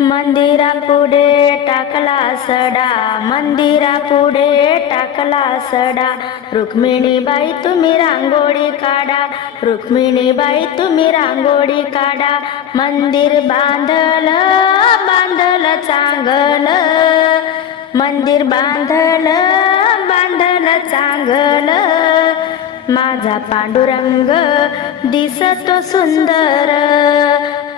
मंदिरा पुढे टाकला सडा मंदिरा पुढे टाकला सडा. रुक्मिणीबाई तुम्ही रांगोळी काढा. रुक्मिणीबाई तुम्ही रांगोळी काढा. मंदिर बांधल बांधल चांगल. मंदिर बांधल बांधल चांगल. माझा पांडुरंग दिसत सुंदर.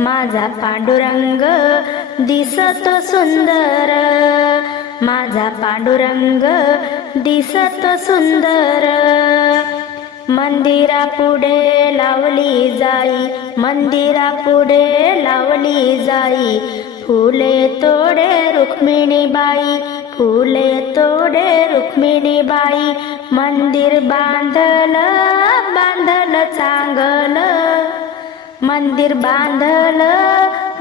माझा पांडुरंग दिसतो सुंदर. माझा पांडुरंग दिसतो सुंदर. मंदिरा पुढे लावली जाई मंदिरा पुढे लावली जाई. फुले तोडे रुक्मिणीबाई फुले तोडे रुक्मिणीबाई मंदिर बांधल बांधल चांगलं. मंदिर बांधल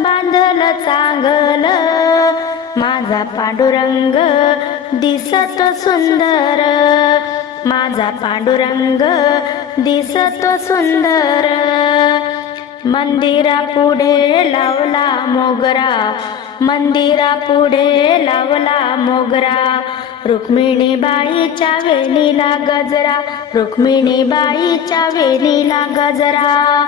बांधल चांगल. माझा पांडुरंग दिसत सुंदर. माझा पांडुरंग दिसत सुंदर. मंदिरा पुढे लावला मोगरा. मंदिरा पुढे लावला मोगरा. रुक्मिणीबाईच्या वेणीला गजरा. रुक्मिणीबाईच्या वेणीला गजरा.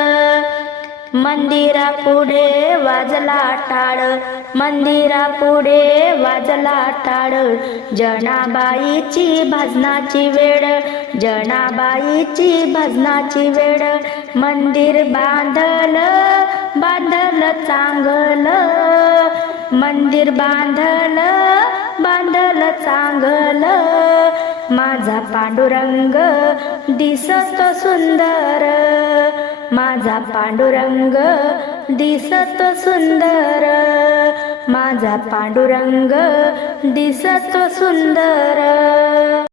मंदिरा पुढे वाजला टाळ मंदिरा पुढे वाजला टाळ. जनाबाईची भजनाची वेळ जनाबाईची भजनाची वेळ. मंदिर बांधल बांधल चांगल. मंदिर बांधल बांधल चांगल. माझा पांडुरंग दिसत सुंदर. माझा पांडुरंग दिसत सुंदर. माझा पांडुरंग दिसत सुंदर.